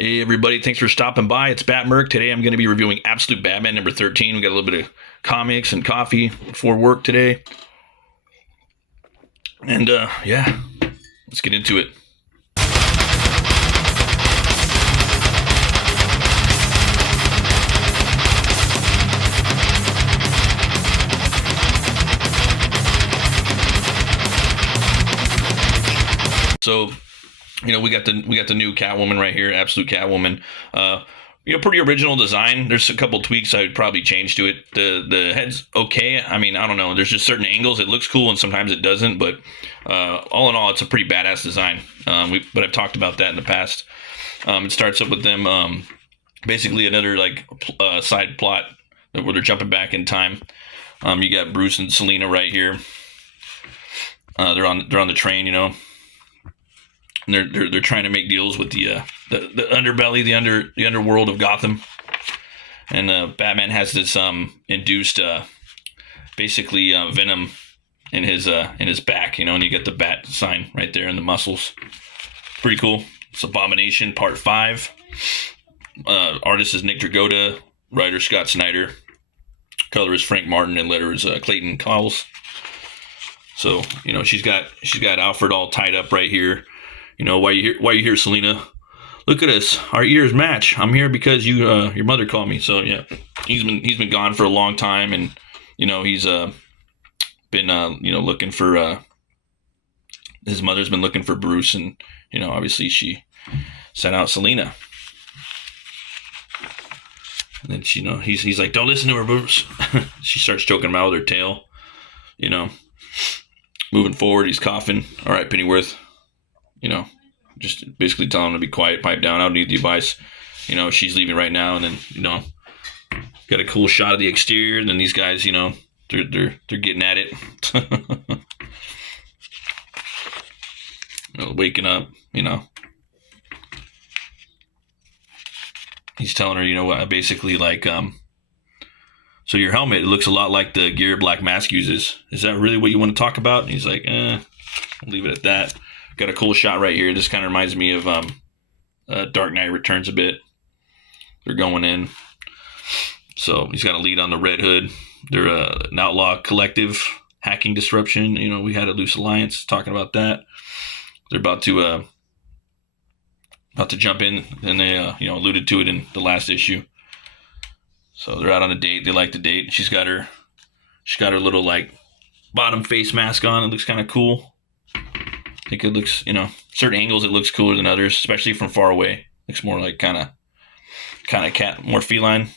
Hey everybody, thanks for stopping by. It's Bat Merc. Today I'm going to be reviewing Absolute Batman number 13. We got a little bit of comics and coffee before work today. And yeah, let's get into it. So, we got the new Catwoman right here, Absolute Catwoman. Pretty original design. There's a couple tweaks I would probably change to it. The head's okay. I mean, I don't know. There's just certain angles it looks cool and sometimes it doesn't. But all in all, it's a pretty badass design. But I've talked about that in the past. It starts up with them basically another side plot where they're jumping back in time. You got Bruce and Selina right here. They're on the train, and they're trying to make deals with the underbelly, the underworld of Gotham. And Batman has this induced venom in his back, and you get the bat sign right there in the muscles. Pretty cool. It's Abomination Part 5. Artist is Nick Dragotta, writer Scott Snyder, color is Frank Martin, and letter is Clayton Cowles. So she's got Alfred all tied up right here. Why you here, Selina? Look at us. Our ears match. I'm here because your mother called me. So yeah, he's been gone for a long time, and he's been looking for his mother's been looking for Bruce, and obviously she sent out Selina. And then he's like, don't listen to her, Bruce. She starts choking him out with her tail. Moving forward, he's coughing. All right, Pennyworth. Just basically telling him to be quiet, pipe down. I don't need the advice. She's leaving right now, and then got a cool shot of the exterior. And then these guys, they're getting at it, waking up. He's telling her, basically so your helmet, it looks a lot like the gear Black Mask uses. Is that really what you want to talk about? And he's like, I'll leave it at that. Got a cool shot right here. This kind of reminds me of Dark Knight Returns a bit. They're going in. So he's got a lead on the Red Hood. They're an outlaw collective, hacking disruption. We had a loose alliance talking about that. They're about to jump in, and they alluded to it in the last issue. So they're out on a date. They like the date. She's got her little bottom face mask on. It looks kind of cool. I think it looks, certain angles it looks cooler than others, especially from far away. Looks more like kind of cat, more feline.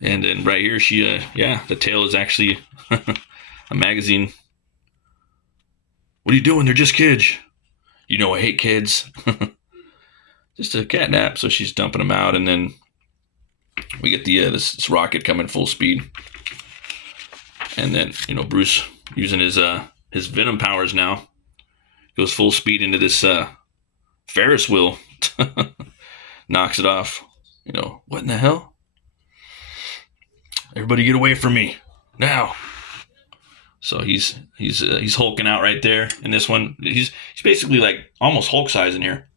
And then right here, she, the tail is actually a magazine. What are you doing? They're just kids. I hate kids. Just a cat nap. So she's dumping them out, and then we get the this rocket coming full speed, and then Bruce using his venom powers now goes full speed into this Ferris wheel, knocks it off. What in the hell? Everybody get away from me now! So he's hulking out right there. In this one, he's basically almost Hulk size in here,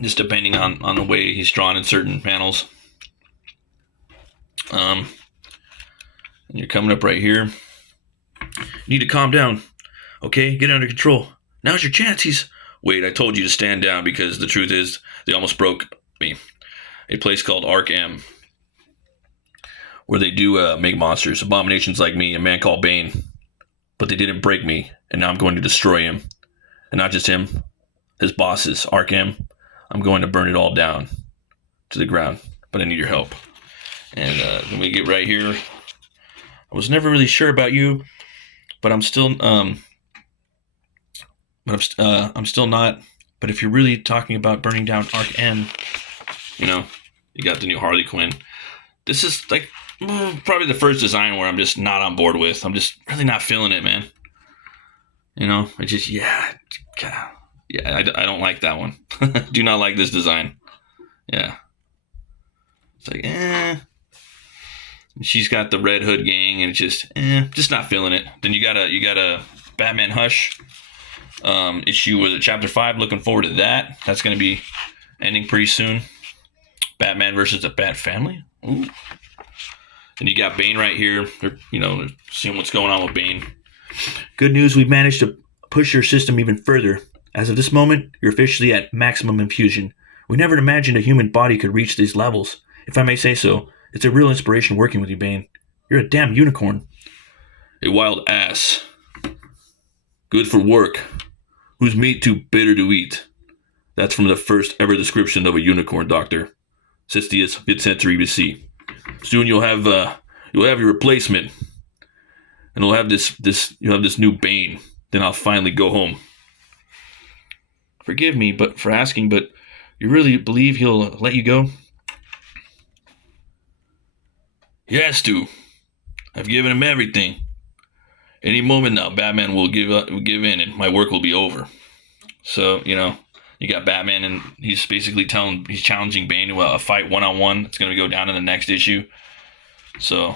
just depending on the way he's drawn in certain panels. And you're coming up right here. You need to calm down. Okay, get under control. Now's your chance. Wait, I told you to stand down because the truth is they almost broke me. A place called Arc M, where they do make monsters, abominations like me, a man called Bane. But they didn't break me, and now I'm going to destroy him. And not just him, his bosses, Arc M. I'm going to burn it all down to the ground, but I need your help. And then we get right here. I was never really sure about you, but I'm still not. But if you're really talking about burning down Arc M, you got the new Harley Quinn. This is probably the first design where I'm just not on board with. I'm just really not feeling it, man. I just I don't like that one. Do not like this design. Yeah, it's She's got the Red Hood gang, and it's just not feeling it. Then you got a Batman Hush. issue with Chapter 5. Looking forward to that. That's going to be ending pretty soon. Batman versus the Bat Family. Ooh. And you got Bane right here. They're seeing what's going on with Bane. Good news, we've managed to push your system even further. As of this moment, you're officially at maximum infusion. We never imagined a human body could reach these levels. If I may say so, it's a real inspiration working with you, Bane. You're a damn unicorn. A wild ass. Good for work. Whose meat too bitter to eat? That's from the first ever description of a unicorn, Doctor. Cystius, mid-century BC. Soon you'll have your replacement, and you'll have this new Bane. Then I'll finally go home. Forgive me, for asking, but you really believe he'll let you go? He has to. I've given him everything. Any moment now, Batman will give in, and my work will be over. So you got Batman, and he's basically challenging Bane to a fight one-on-one. It's going to go down in the next issue. So,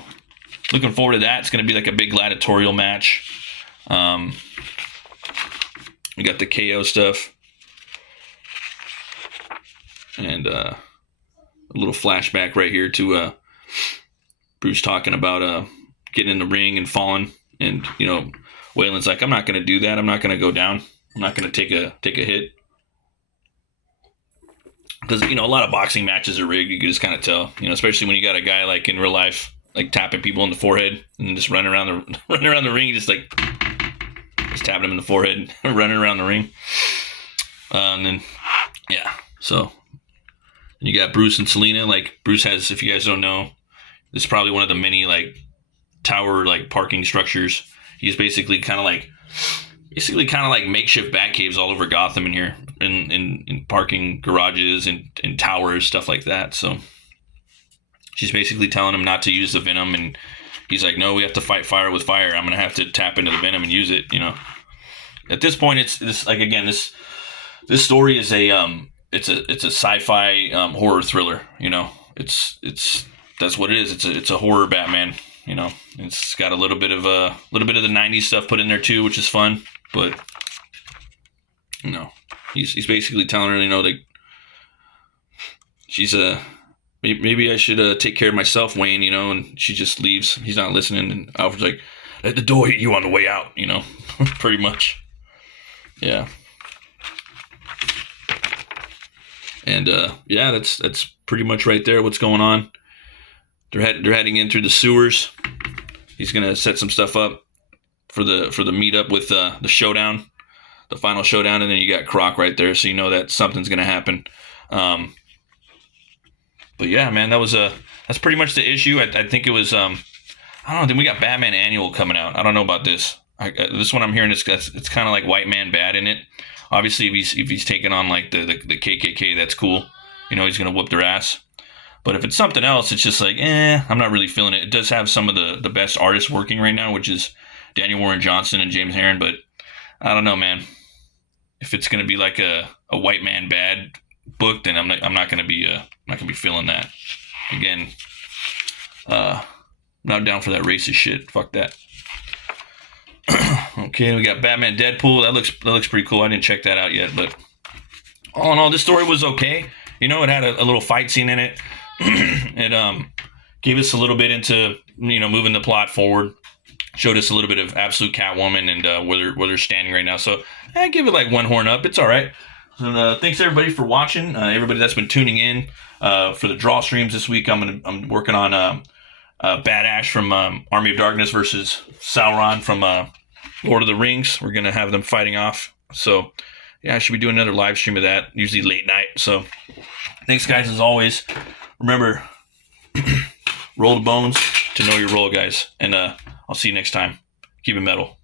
looking forward to that. It's going to be like a big gladiatorial match. We got the KO stuff. And a little flashback right here to Bruce talking about getting in the ring and falling. And, Waylon's like, I'm not going to do that. I'm not going to go down. I'm not going to take a hit. Because, a lot of boxing matches are rigged. You can just kind of tell, especially when you got a guy like in real life, like tapping people in the forehead and just running around the ring, just tapping them in the forehead and running around the ring. And then, yeah. So, you got Bruce and Selina. Like, Bruce has, if you guys don't know, this is probably one of the many, tower, parking structures. He's basically kind of like makeshift bat caves all over Gotham in here, in parking garages and towers, stuff like that. So she's basically telling him not to use the venom, and he's like, no, we have to fight fire with fire. I'm gonna have to tap into the venom and use it. At this point, it's this, like, again, this story is it's a sci-fi horror thriller. It's that's what it is. It's a horror Batman. It's got a little bit of the 90s stuff put in there too, which is fun. But he's basically telling her, like, she's maybe I should take care of myself, Wayne, and she just leaves. He's not listening, and Alfred's like, let the door hit you on the way out, pretty much. Yeah. And yeah, that's pretty much right there what's going on. They're heading in through the sewers. He's gonna set some stuff up for the meetup with the showdown, the final showdown, and then you got Croc right there, so you know that something's gonna happen. But yeah, man, that's pretty much the issue. I think it was I don't know. Then we got Batman Annual coming out. I don't know about this. This one I'm hearing it's kind of like White Man Bad in it. Obviously, if he's taking on like the KKK, that's cool. He's gonna whoop their ass. But if it's something else, it's just like, I'm not really feeling it. It does have some of the best artists working right now, which is Daniel Warren Johnson and James Herron. But I don't know, man. If it's gonna be like a White Man Bad book, then I'm not gonna be feeling that. Again, not down for that racist shit. Fuck that. Okay, we got Batman Deadpool. That looks pretty cool. I didn't check that out yet, but all in all, this story was okay. It had a little fight scene in it. It gave us a little bit into moving the plot forward. Showed us a little bit of Absolute Catwoman and where they're standing right now. So I give it like one horn up. It's all right. So, thanks everybody for watching. Everybody that's been tuning in for the draw streams this week. I'm working on Bad Ash from Army of Darkness versus Sauron from Lord of the Rings. We're gonna have them fighting off. So yeah, I should be doing another live stream of that, usually late night. So thanks, guys, as always. Remember, roll the bones to know your role, guys. And I'll see you next time. Keep it metal.